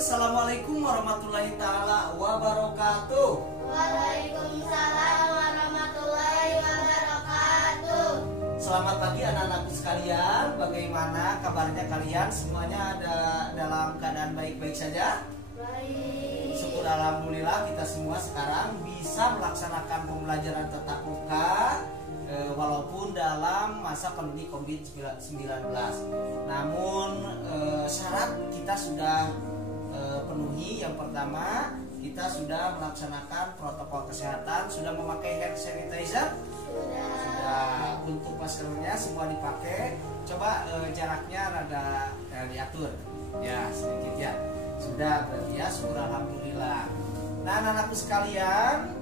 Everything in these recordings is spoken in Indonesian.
Assalamualaikum warahmatullahi ta'ala wabarakatuh. Waalaikumsalam warahmatullahi wabarakatuh. Selamat pagi anak-anakku sekalian. Bagaimana kabarnya kalian? Semuanya ada dalam keadaan baik-baik saja? Baik. Syukur alhamdulillah kita semua sekarang bisa melaksanakan pembelajaran tatap muka walaupun dalam masa pandemi COVID-19. Namun syarat kita sudah penuhi. Yang pertama, kita sudah melaksanakan protokol kesehatan, sudah memakai hand sanitizer. Sudah. Untuk maskernya semua dipakai. Coba jaraknya rada diatur. Ya, sedikit ya. Sudah berarti ya, syukur alhamdulillah. Nah, anak-anakku sekalian,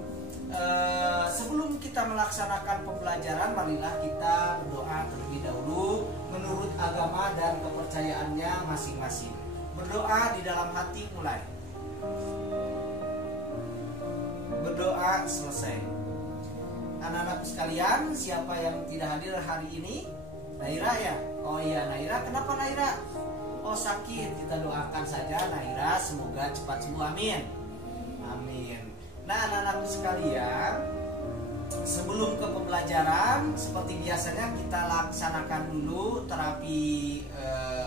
sebelum kita melaksanakan pembelajaran, marilah kita berdoa terlebih dahulu menurut agama dan kepercayaannya masing-masing. Berdoa di dalam hati mulai. Berdoa selesai. Anak-anakku sekalian, siapa yang tidak hadir hari ini? Naira ya? Oh iya, Naira. Kenapa Naira? Oh sakit. Kita doakan saja Naira, semoga cepat sembuh. Amin. Amin. Nah, anak-anakku sekalian, sebelum ke pembelajaran, seperti biasanya kita laksanakan dulu terapi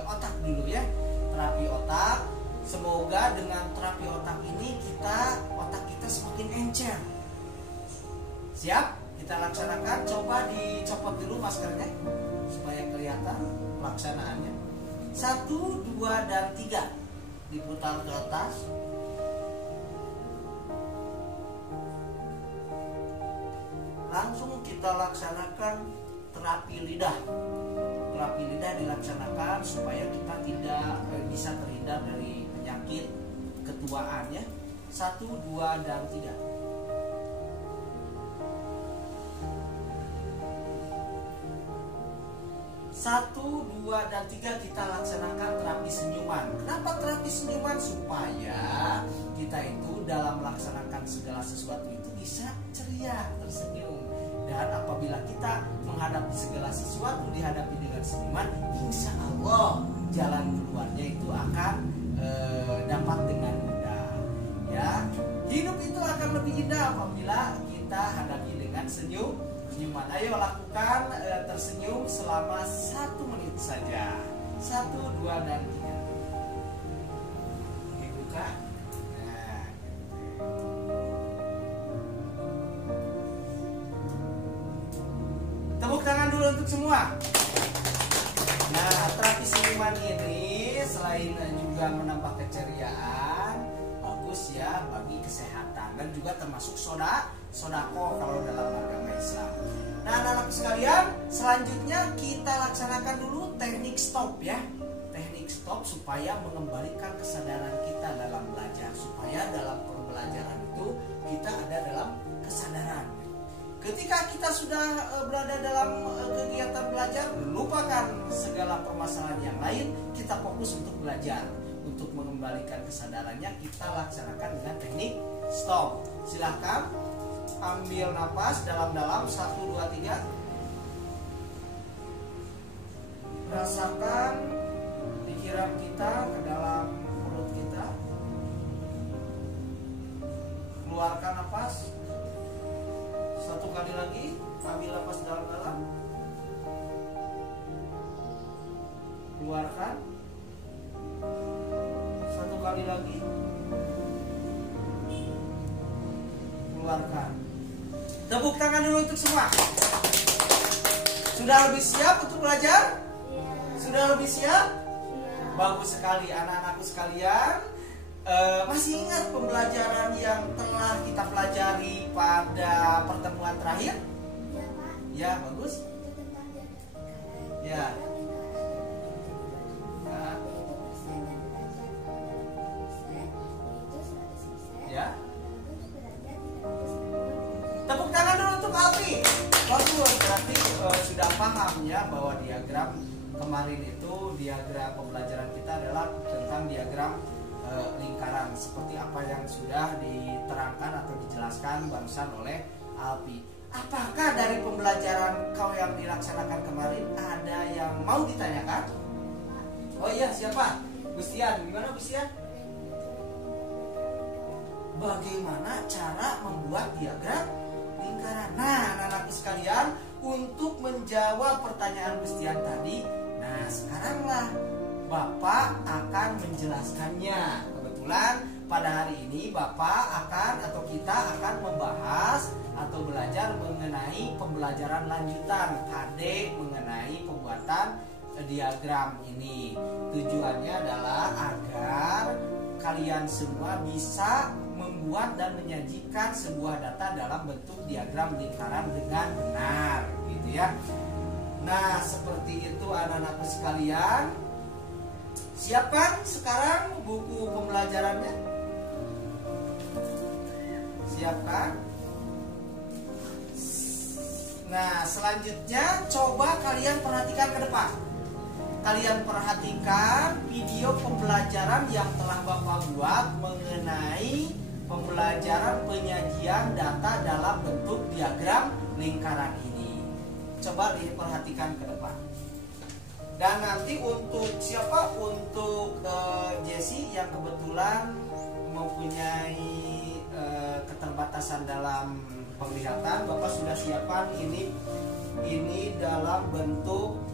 otak dulu ya. Terapi otak. Semoga dengan terapi otak ini otak kita semakin encer. Siap? Kita laksanakan. Coba dicopot dulu maskernya supaya kelihatan pelaksanaannya. 1, 2, dan 3. Diputar ke atas. Langsung kita laksanakan terapi lidah. Terapi lidah dilaksanakan supaya kita tidak bisa terhindar dari penyakit ketuaan ya. 1, 2, dan 3. Satu, 2, dan 3 kita laksanakan terapi senyuman. Kenapa terapi senyuman? Supaya kita itu dalam melaksanakan segala sesuatu itu bisa ceria, tersenyum. Dan apabila kita menghadapi segala sesuatu dihadapi dengan senyuman, insya Allah jalan keluarnya itu akan dapat dengan mudah. Ya, hidup itu akan lebih indah apabila kita hadapi dengan senyuman. Ayo lakukan tersenyum selama 1 menit saja. 1, 2, dan 3. Oke, buka. Nah, tepuk tangan dulu untuk semua. Nah, terapi senyuman ini selain juga menambah keceriaan, bagus ya bagi kesehatan dan juga termasuk sodako kalau dalam agama Islam. Nah, anak-anak sekalian, selanjutnya kita laksanakan dulu teknik stop ya. Teknik stop supaya mengembalikan kesadaran kita dalam belajar, supaya dalam pembelajaran itu kita ada dalam kesadaran. Ketika kita sudah berada dalam kegiatan belajar, lupakan segala permasalahan yang lain, kita fokus untuk belajar. Untuk mengembalikan kesadarannya, kita laksanakan dengan teknik stop. Silahkan ambil napas dalam-dalam. 1, 2, 3. Rasakan pikiran kita ke dalam mulut kita. Keluarkan napas. 1 kali lagi. Ambil napas dalam-dalam. Keluarkan. 1 kali lagi. Keluarkan. Tepuk tangan dulu untuk semua. Sudah lebih siap untuk belajar? Sudah lebih siap? Bagus sekali anak-anakku sekalian. Masih ingat pembelajaran yang telah kita pelajari pada pertemuan terakhir? Ya, Pak. Ya, bagus. Ya. Ya. Tepuk tangan dulu untuk Alfi. Bagus, berarti sudah paham ya bahwa diagram kemarin itu diagram pembelajaran kita adalah tentang diagram lingkaran seperti apa yang sudah diterangkan atau dijelaskan barusan oleh Alfi. Apakah dari pembelajaran kau yang dilaksanakan kemarin ada yang mau ditanyakan? Oh iya, siapa? Gustian, gimana Gustian? bagaimana cara membuat diagram lingkaran. Nah, anak-anakku sekalian, untuk menjawab pertanyaan Gustian tadi, nah sekaranglah Bapak akan menjelaskannya. Kebetulan pada hari ini Bapak akan atau kita akan membahas atau belajar mengenai pembelajaran lanjutan KD mengenai pembuatan diagram ini. Tujuannya adalah agar kalian semua bisa membuat dan menyajikan sebuah data dalam bentuk diagram lingkaran dengan benar, gitu ya. Nah, seperti itu anak-anakku sekalian. Siapkan sekarang buku pembelajarannya? Siapkan. Nah, selanjutnya coba kalian perhatikan ke depan. Kalian perhatikan video pembelajaran yang telah Bapak buat mengenai pembelajaran penyajian data dalam bentuk diagram lingkaran ini. Coba perhatikan ke depan. Dan nanti untuk siapa? Untuk Jessie yang kebetulan mempunyai keterbatasan dalam penglihatan, Bapak sudah siapkan ini dalam bentuk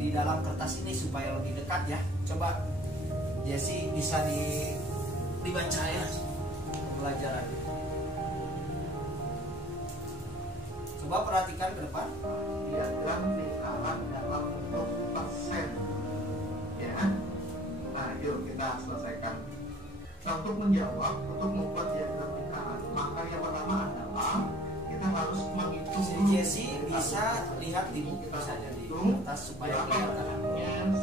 di dalam kertas ini supaya lebih dekat ya. Coba Jessie bisa dibaca ya pembelajaran. Coba perhatikan ke depan. Diagram lingkaran dalam bentuk persen, ya. Nah, yuk kita selesaikan. Nah, untuk membuat diagram lingkaran, maka yang pertama adalah kita harus menghitung. Jessie bisa lihat di buku saja di kertas supaya kelihatan.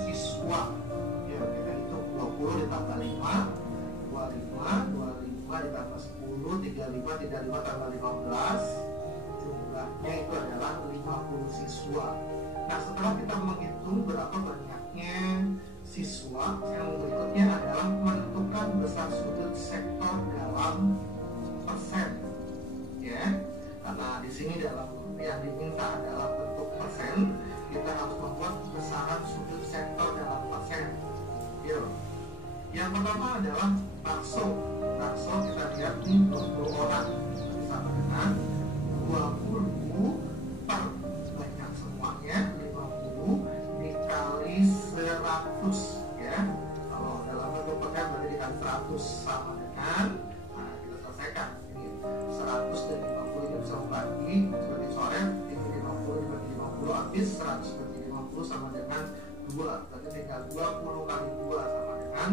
Siswa, ya kita hitung 20 ditambah 5, 25 ditambah 10, 35 tambah 15, jumlahnya itu adalah 50 siswa. Nah, setelah kita menghitung berapa banyaknya siswa, yang berikutnya adalah menentukan besar sudut sektor dalam persen, ya. Karena di sini dalam yang diminta adalah bentuk persen, kita harus membuat besaran sudut sektor dalam persen. Yuk. Yang pertama adalah bakso. Bakso kita lihat nih 20 orang sama dengan 20 per banyak semuanya 50 dikali 100, ya. Kalau dalam bentuk persen berarti dikali 100 sama dengan, nah kita selesaikan ini 100 dan 50 ini bisa membagi seperti coret, ini 50 dibagi 50 habis 100 dibagi 50 sama dengan 2, berarti tinggal 20 kali 2 sama dengan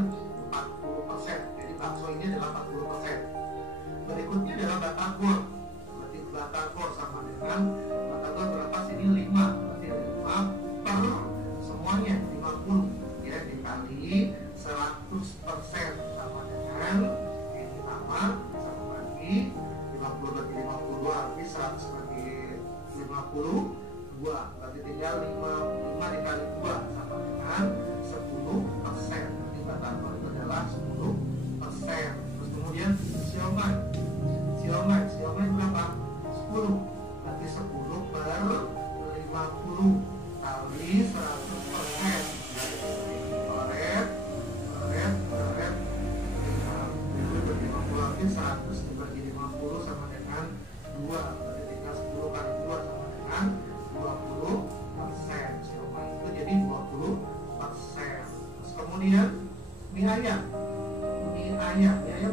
40%. Jadi bakso ini adalah 40%. Berikutnya adalah batagor. Berarti batagor sama dengan batagor berapa sini 5, berarti 5 per semuanya 50, ya, dikali 100% sama dengan ini sama bagi 50 bagi 52 habis 100 bagi 52, berarti tinggal 5 dikali 2 sama dengan 10%. Berarti batagor itu adalah 10%. Terus kemudian siomay berapa? 10, berarti 10 per 50 kali 100%. Coret 50 habis 100 dibagi 50 sama dengan 2, berarti tinggal 10 kali 2 sama dengan 20%. Siomay itu jadi 20%. Terus kemudian mie ayam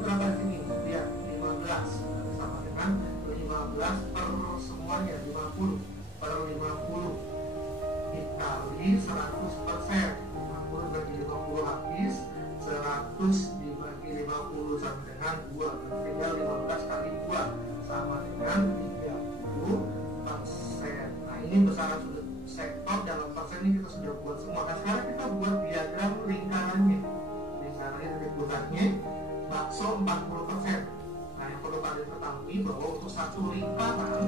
berapa sini? Lihat 15, sama dengan 15 per semuanya 50 per 50 dikali 100%. 50 bagi 50 habis 100 dibagi 50 sama dengan 2, tinggal 15 kali 2 sama dengan 30%. Nah, ini besaran sudut sektor dalam persen ini kita sudah buat semua. Nah, sekarang kita buat diagram lingkarannya. Lingkarannya dari pusatnya bakso 40%. Nah, yang perlu kalian ketahui bahwa untuk satu lingkaran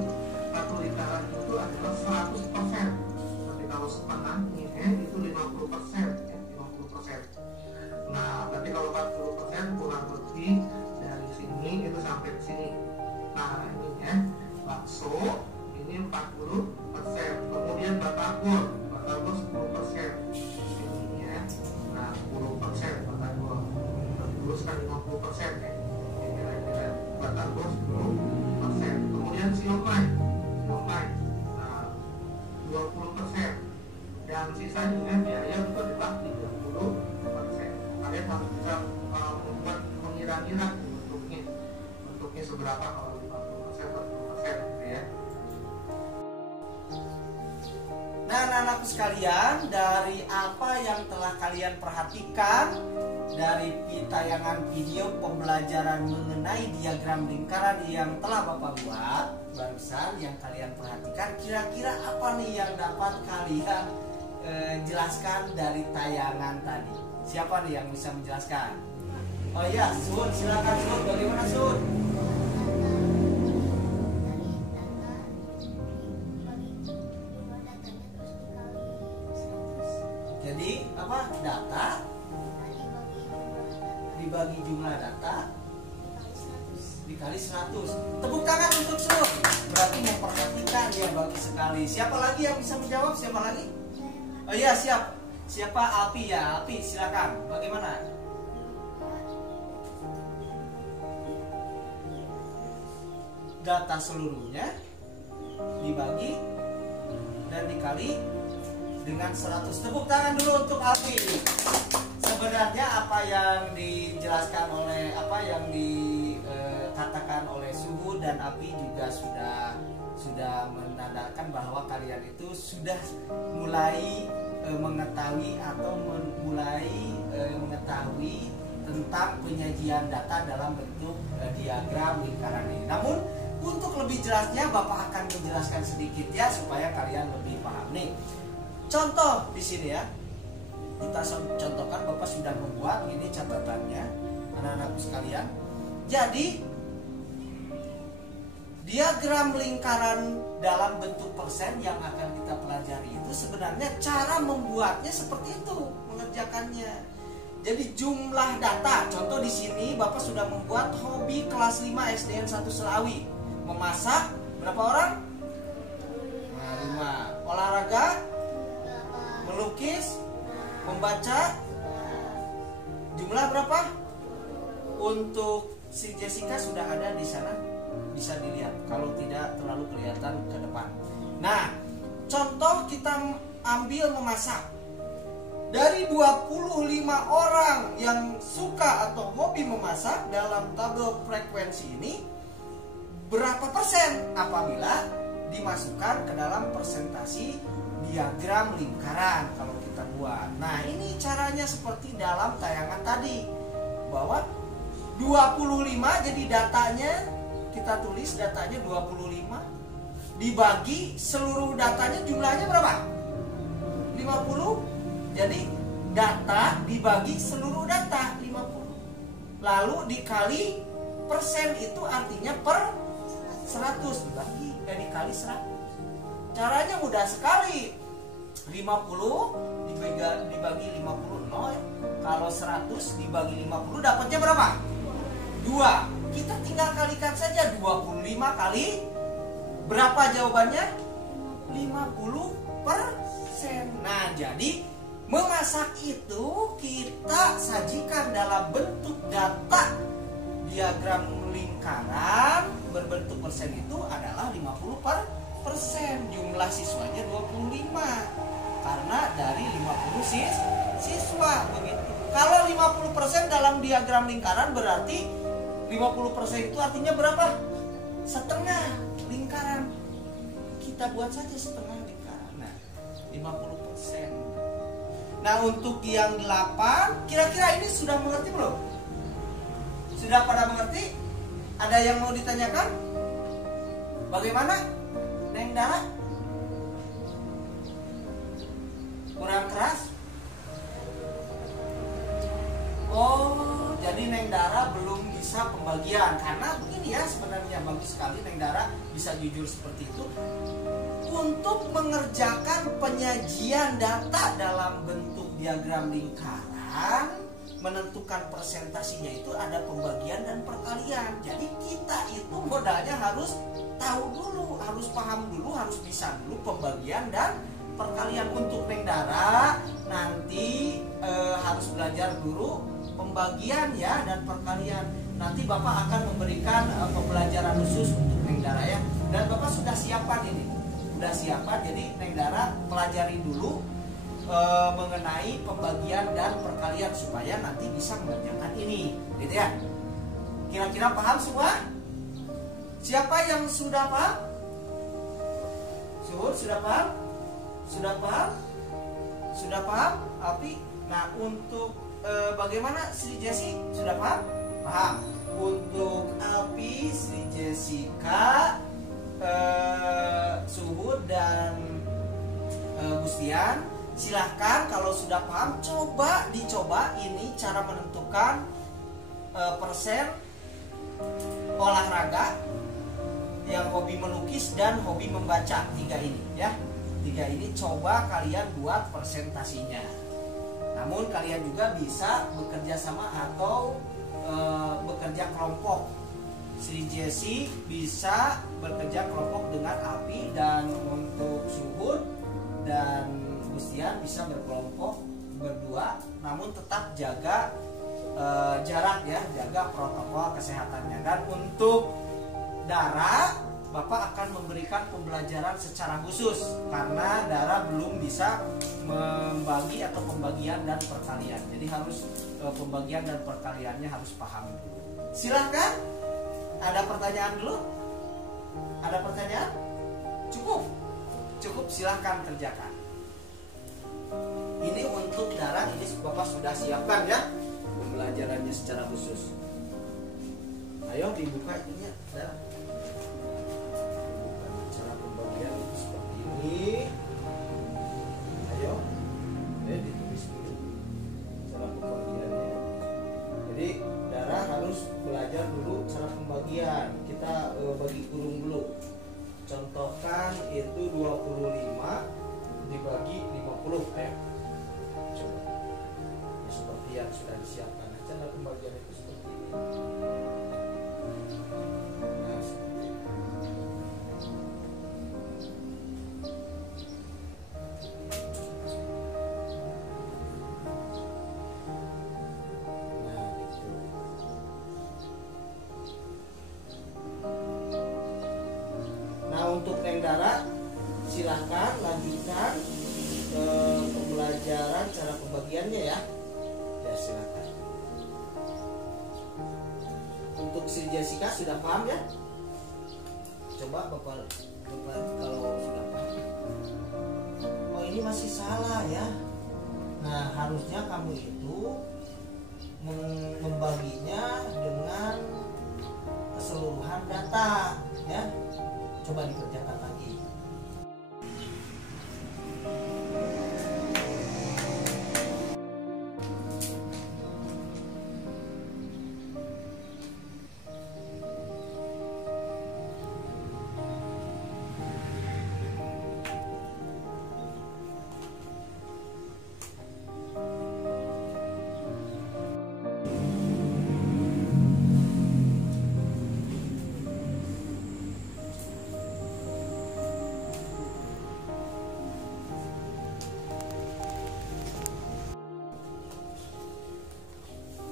itu adalah 100%. Tapi kalau setengahnya itu 50%, ya, 50%. Nah, berarti kalau 40% kurang lebih dari sini itu sampai ke sini. Nah, ini ya, bakso ini 40%. Kemudian batagor 10%. Ini ya. Nah, 10% batagor. Terus kan 50% ya. Ini dan sisanya biaya itu adalah 30%. Kalian harus bisa membuat mengira-ngira bentuknya seberapa kalau 50% atau 10% gitu ya. Nah, anak-anakku sekalian, dari apa yang telah kalian perhatikan dari tayangan video pembelajaran mengenai diagram lingkaran yang telah Bapak buat barusan, yang kalian perhatikan, kira-kira apa nih yang dapat kalian jelaskan dari tayangan tadi? Siapa nih yang bisa menjelaskan? Oh iya, Sun, silakan Sun. Bagaimana Sun? Jadi apa? Data dibagi jumlah data dikali 100. Tepuk tangan untuk Sun. Berarti memperhatikan ya, bagus sekali. Siapa lagi yang bisa menjawab? Siapa lagi? Oh iya, siap. Siapa? Alpi ya. Alpi, silakan. Bagaimana? Data seluruhnya dibagi dan dikali dengan 100. Tepuk tangan dulu untuk Alpi. Sebenarnya apa yang dijelaskan oleh dikatakan oleh Suhu dan Api juga sudah menandakan bahwa kalian itu sudah mulai mengetahui atau mulai mengetahui tentang penyajian data dalam bentuk diagram lingkaran ini. Namun untuk lebih jelasnya Bapak akan menjelaskan sedikit ya supaya kalian lebih paham nih. Contoh di sini ya. Kita contohkan, Bapak sudah membuat ini catatannya, anak-anakku sekalian. Jadi diagram lingkaran dalam bentuk persen yang akan kita pelajari itu sebenarnya cara membuatnya seperti itu, mengerjakannya. Jadi jumlah data, contoh di sini Bapak sudah membuat hobi kelas 5 SDN 1 Selawi. Memasak berapa orang? Nah, 5. Olahraga, melukis, membaca, jumlah berapa? Untuk si Jessica sudah ada di sana, bisa dilihat kalau tidak terlalu kelihatan ke depan. Nah, contoh kita ambil memasak. Dari 25 orang yang suka atau hobi memasak dalam tabel frekuensi ini, berapa persen apabila dimasukkan ke dalam presentasi diagram lingkaran kalau kita buat. Nah, ini caranya seperti dalam tayangan tadi, bahwa 25 jadi datanya, kita tulis datanya 25 dibagi seluruh datanya jumlahnya berapa? 50. Jadi data dibagi seluruh data 50. Lalu dikali persen, itu artinya per 100 dibagi dikali 100. Caranya mudah sekali. 50 dibagi 50 0. Kalau 100 dibagi 50 dapatnya berapa? 2. Kita tinggal kalikan saja 25 kali berapa jawabannya? 50%. Nah, jadi memasak itu kita sajikan dalam bentuk data diagram lingkaran berbentuk persen, itu adalah 50%. Jumlah siswanya 25 karena dari 50 siswa begitu. Kalau 50% dalam diagram lingkaran berarti 50% itu artinya berapa? Setengah lingkaran. Kita buat saja setengah lingkaran. Nah, 50%. Nah, untuk yang 8, kira-kira ini sudah mengerti belum? Sudah pada mengerti? Ada yang mau ditanyakan? Bagaimana? Neng Dara? Kurang keras? Oh, jadi Neng Dara belum bisa pembagian. Karena begini ya, sebenarnya bagus sekali Neng Dara bisa jujur seperti itu. Untuk mengerjakan penyajian data dalam bentuk diagram lingkaran, menentukan presentasinya itu ada pembagian dan perkalian. Jadi kita itu modalnya harus tahu dulu, harus paham dulu, harus bisa dulu pembagian dan perkalian. Untuk Neng Dara nanti harus belajar dulu pembagian ya dan perkalian. Nanti Bapak akan memberikan pembelajaran khusus untuk Neng Dara ya. Dan Bapak sudah siapkan ini. Sudah siapkan, jadi Neng Dara pelajari dulu mengenai pembagian dan perkalian supaya nanti bisa mengerjakan ini, gitu ya. Kira-kira paham semua? Siapa yang sudah paham? Sudah paham? Sudah paham? Sudah paham? Alpi? Nah, untuk bagaimana Sri Jesi? Sudah paham? Paham. Untuk Alpi, Sri Jessica, Suhud dan Gustian, silahkan kalau sudah paham dicoba ini cara menentukan persen olahraga yang hobi melukis dan hobi membaca. 3 ini ya, 3 ini coba kalian buat presentasinya. Namun kalian juga bisa bekerja sama atau bekerja kelompok. Sri Jesi bisa bekerja kelompok dengan Alpi, dan untuk Suhud dan Gustian bisa berkelompok berdua, namun tetap jaga jarak ya, jaga protokol kesehatannya. Dan untuk Dara, Bapak akan memberikan pembelajaran secara khusus karena Dara belum bisa membagi atau pembagian dan perkalian. Jadi harus pembagian dan perkaliannya harus paham. Silahkan, ada pertanyaan dulu? Ada pertanyaan? Cukup? Cukup, silahkan kerjakan. Ini untuk Dara, ini Bapak sudah siapkan ya pembelajarannya secara khusus. Ayo dibuka ininya, Dara. Cara pembagian itu seperti ini. Ayo, ditulis dulu cara pembagiannya. Jadi Dara harus belajar dulu cara pembagian. Kita bagi kurung dulu. Contohkan itu 25 dibagi 50. Ayo. Coba. Ya, seperti yang sudah disiapkan. Cara pembagian itu seperti ini. Nah, seperti ini. Nah, gitu. Nah, untuk Neng Dara, silahkan lanjutkan pembelajaran cara pembagiannya ya. Ya, silakan. Untuk Sri Jessica sudah paham ya? Coba Bapak kalau sudah paham. Oh, ini masih salah ya. Nah, harusnya kamu itu membaginya dengan keseluruhan data ya. Coba dikerjakan lagi.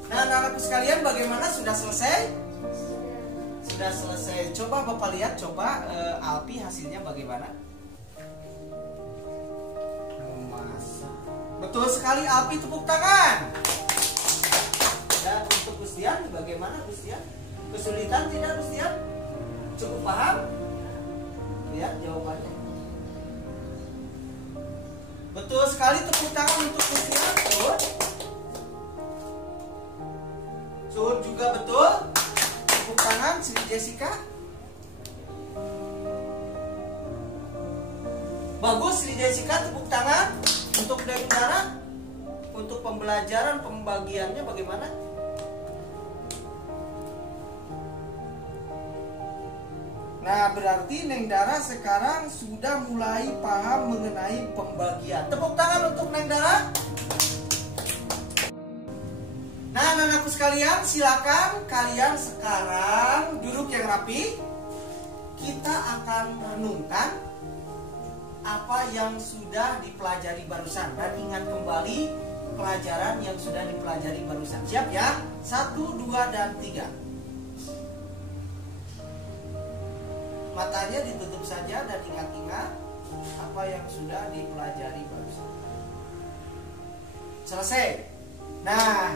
Nah, anak-anakku sekalian, bagaimana? Sudah selesai? Sudah selesai. Coba Bapak lihat, coba Alpi hasilnya bagaimana? Memasak. Betul sekali Alpi, tepuk tangan. Dan untuk Gustian bagaimana Gustian? Kesulitan tidak Gustian? Cukup paham? Lihat jawabannya. Betul sekali, tepuk tangan untuk Gustian. Suhud juga betul. Tepuk tangan Sri Jessica. Bagus Sri Jessica, tepuk tangan. Untuk Neng Dara, untuk pembelajaran pembagiannya bagaimana? Nah, berarti Neng Dara sekarang sudah mulai paham mengenai pembagian. Tepuk tangan untuk Neng Dara. Nah, anak-anakku sekalian, silakan kalian sekarang duduk yang rapi. Kita akan renungkan apa yang sudah dipelajari barusan dan ingat kembali pelajaran yang sudah dipelajari barusan. Siap ya? 1, 2, dan 3. Matanya ditutup saja dan ingat-ingat apa yang sudah dipelajari barusan. Selesai. Nah,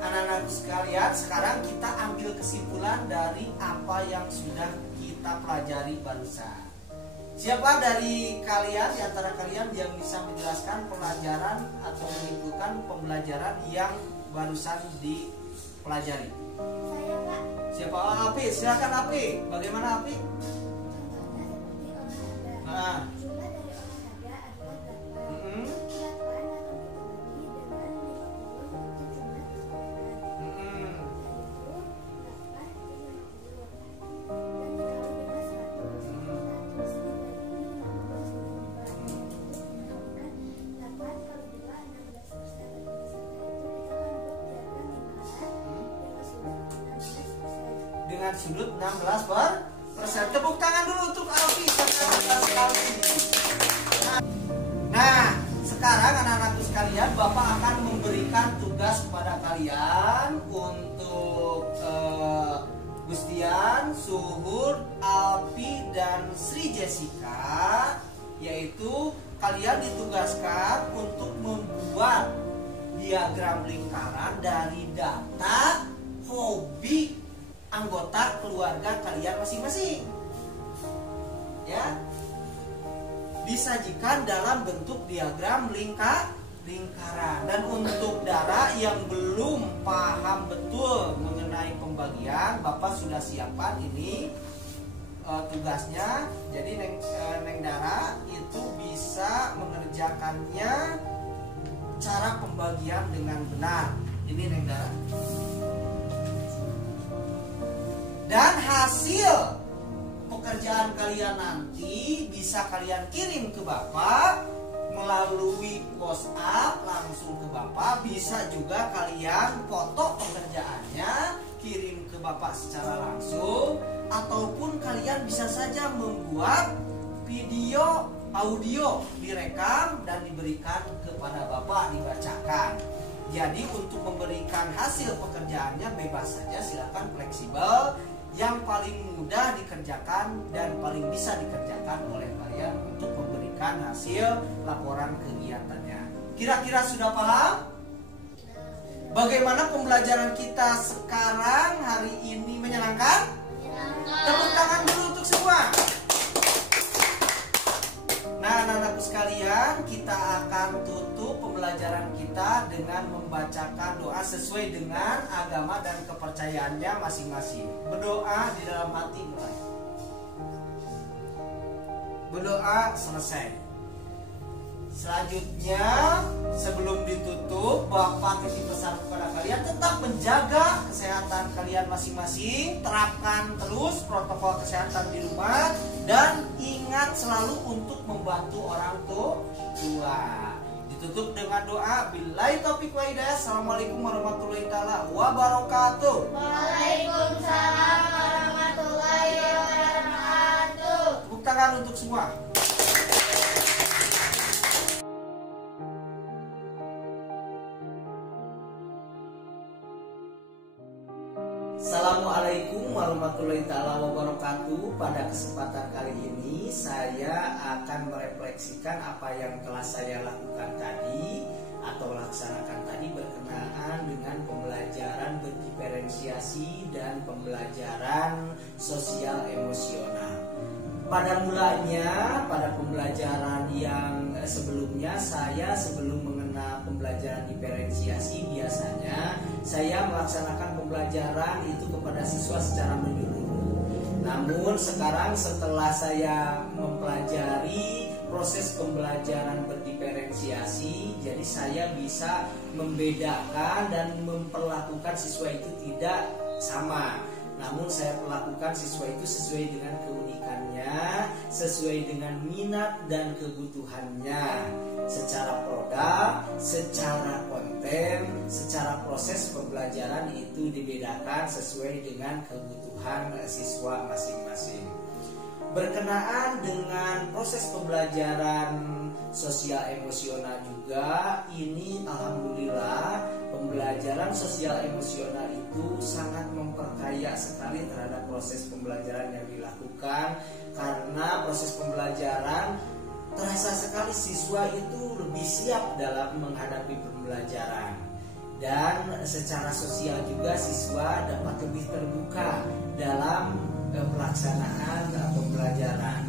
anak-anak sekalian, sekarang kita ambil kesimpulan dari apa yang sudah kita pelajari barusan. Siapa dari kalian, di antara kalian yang bisa menjelaskan pelajaran atau menyimpulkan pembelajaran yang barusan dipelajari? Saya, Pak. Siapa? Api, silakan Api. Bagaimana Api? Contohnya seperti olahraga. Nah, Jumlah dari olahraga adalah 8. mm-mm, 8 akan kita bagi dengan 50, itu jumlah keseluruhan. mm-mm. Yaitu 8 per 50. Dan dikali dengan 100. Terus dibagi 15 per 4. Itu mendapatkan 8 kali 2, 16%. Itu kita kan biarkan lingkaran dengan sudut 16%. Dengan sudut 16%. Tepuk tangan dulu untuk Alfi. Sangat sekali. Nah, sekarang anak-anakku sekalian, Bapak akan memberikan tugas kepada kalian untuk Gustian, Suhud, Alfi, dan Sri Jessica, yaitu kalian ditugaskan untuk membuat diagram lingkaran dari data hobi anggota keluarga kalian masing-masing. Ya, disajikan dalam bentuk diagram lingkaran. Dan untuk Dara yang belum paham betul mengenai pembagian, Bapak sudah siapkan ini tugasnya. Jadi Neng Dara itu bisa mengerjakannya cara pembagian dengan benar. Ini Neng Dara. Dan hasil pekerjaan kalian nanti bisa kalian kirim ke Bapak melalui WhatsApp langsung ke Bapak. Bisa juga kalian foto pekerjaannya kirim ke Bapak secara langsung, ataupun kalian bisa saja membuat video audio direkam dan diberikan kepada Bapak dibacakan. Jadi untuk memberikan hasil pekerjaannya bebas saja, silakan fleksibel. Yang paling mudah dikerjakan dan paling bisa dikerjakan oleh kalian untuk memberikan hasil laporan kegiatannya. Kira-kira sudah paham? Bagaimana pembelajaran kita sekarang hari ini? Menyenangkan? Tepuk tangan dulu untuk semua. Nah, anak-anakku sekalian, kita akan tutup pembelajaran kita dengan membacakan doa sesuai dengan agama dan kepercayaannya masing-masing. Berdoa di dalam hati mulai. Berdoa selesai. Selanjutnya, sebelum ditutup, Bapak titip pesan kepada kalian, tetap menjaga kesehatan kalian masing-masing, terapkan terus protokol kesehatan di rumah, dan ingat selalu untuk membantu orang tua. Ditutup dengan doa, billahi taufiq wa hidayah. Assalamualaikum warahmatullahi wabarakatuh. Waalaikumsalam warahmatullahi wabarakatuh. Tepuk tangan untuk semua. Assalamualaikum warahmatullahi wabarakatuh. Pada kesempatan kali ini saya akan merefleksikan apa yang telah saya lakukan tadi atau laksanakan tadi berkenaan dengan pembelajaran berdiferensiasi dan pembelajaran sosial emosional. Pada mulanya, pada pembelajaran yang sebelumnya, saya sebelum mengenal pembelajaran diferensiasi, biasanya saya melaksanakan pembelajaran itu kepada siswa secara menyeluruh. Namun sekarang setelah saya mempelajari proses pembelajaran berdiferensiasi, jadi saya bisa membedakan dan memperlakukan siswa itu tidak sama. Namun saya perlakukan siswa itu sesuai dengan keunikannya, sesuai dengan minat dan kebutuhannya. Secara produk, secara konten, secara proses pembelajaran itu dibedakan sesuai dengan kebutuhan siswa masing-masing. Berkenaan dengan proses pembelajaran sosial emosional juga, ini alhamdulillah pembelajaran sosial emosional itu sangat memperkaya sekali terhadap proses pembelajaran yang dilakukan, karena proses pembelajaran terasa sekali siswa itu lebih siap dalam menghadapi pembelajaran. Dan secara sosial juga siswa dapat lebih terbuka dalam pelaksanaan pembelajaran.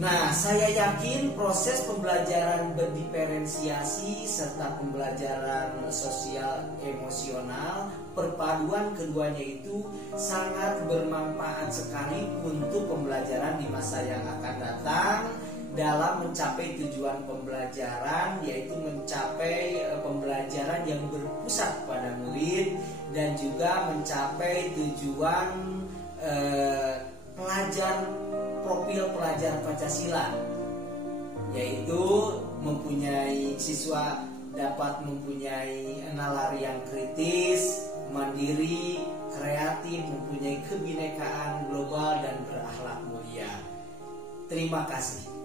Nah, saya yakin proses pembelajaran berdiferensiasi serta pembelajaran sosial emosional, perpaduan keduanya itu sangat bermanfaat sekali untuk pembelajaran di masa yang akan datang dalam mencapai tujuan pembelajaran, yaitu mencapai pembelajaran yang berpusat pada murid dan juga mencapai tujuan profil pelajar Pancasila, yaitu siswa dapat mempunyai nalar yang kritis, mandiri, kreatif, mempunyai kebinekaan global dan berakhlak mulia. Terima kasih.